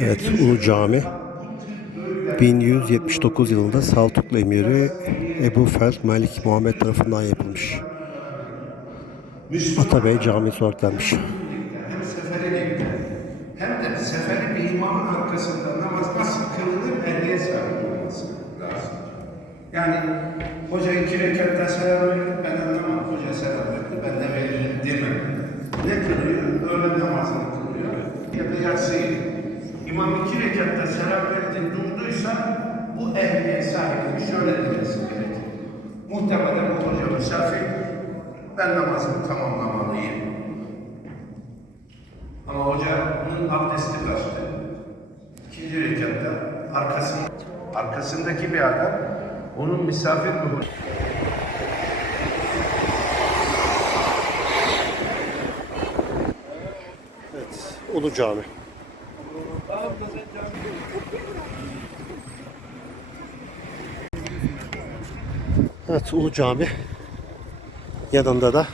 Evet, Ulu Cami 1179 yılında Saltuklu Emiri Ebu Feld Melik Muhammed tarafından yapılmış. Atabey Camisi olarak denmiş. Hem seferilikte hem de seferi bir imamın arkasında namaz nasıl kılınır ehliye sahip olması lazım. Yani hoca iki rekatta selam verdi, ben anlamam. Hoca selam verdi, ben de veririm demem. Ne kılıyor? Öğlen namazını kılıyor. Yatsıyı. İmam iki rekatta selam verdi, durduysa bu ehliye sahibi şöyle demesi gerekir. Muhtemelen bu hoca misafir, ben namazımı tamamlamalıyım. Ama hocanın abdesti kaçtı. İkinci rekatta arkasında, arkasındaki bir adam onun misafir mi hoca? Evet, Ulu Cami. Evet, Ulu Cami. Yanında da